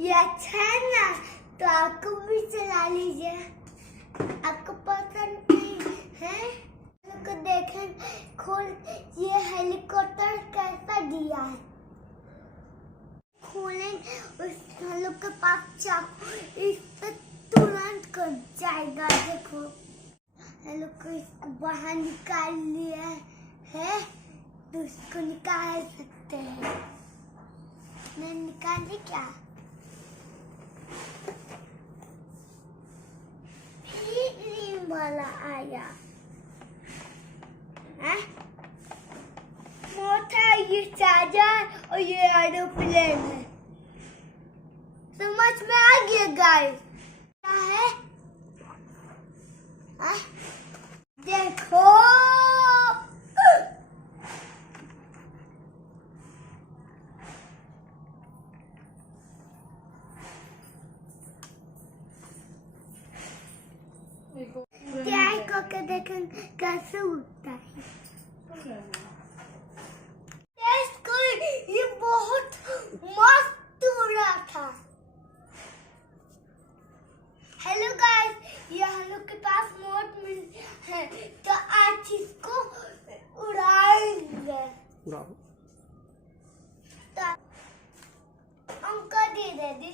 ये अच्छा है ना, तो आपको भी चला लीजिए। आपको पसंद नहीं है तो देखें खोल, ये हेलीकॉप्टर कैसा दिया है। खोलें, उस हम लोग के पास चाकू, इस पे तुरंत कट जाएगा। देखो हम लोग को इसको बाहर निकाल लिया है, तो इसको निकाल सकते हैं। मैं निकाली क्या? फिर वाला आया है, मोटा ये चार्जर और ये एरोप्लेन है। समझ में आ गया गाइस? क्या है? देखो ट्राई करके देखें कैसे उड़ता है। टेस्ट कर, ये बहुत मस्त उड़ रहा था। हेलो गाइस, ये हम लोग के पास मोट मिल है, तो आज इसको उड़ाएंगे। तो अंकल दे दे